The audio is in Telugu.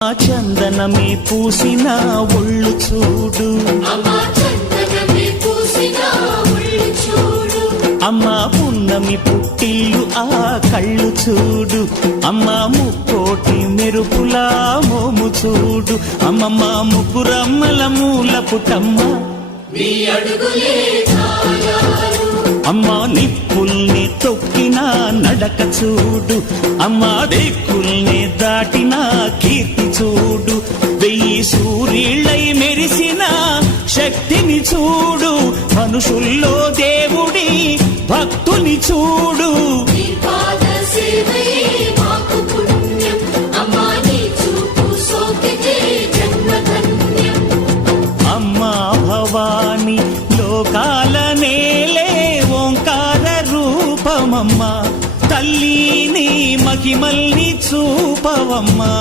చందనమే పూసిన ఒళ్ళు చూడు, అమ్మ పున్నమి పుట్టిల్లు ఆ కళ్ళు చూడు, అమ్మ ముక్కోటి మెరుపులా మోము చూడు, అమ్మమ్మ ముగ్గురమ్మల మూల పుట్టమ్మ అమ్మ నిప్పుల్ని తొక్కిన నడక చూడు, అమ్మ దిక్కుల్ని దాటిన కీర్తి చూడు, 1000 సూర్యుళ్ళై మెరిసిన శక్తిని చూడు, మనుషుల్లో దేవుడి భక్తుని చూడు. అమ్మా భవాని లోకాల నేలే ఓంకార రూపమమ్మా, తల్లిని మహిమల్ని చూపవమ్మా.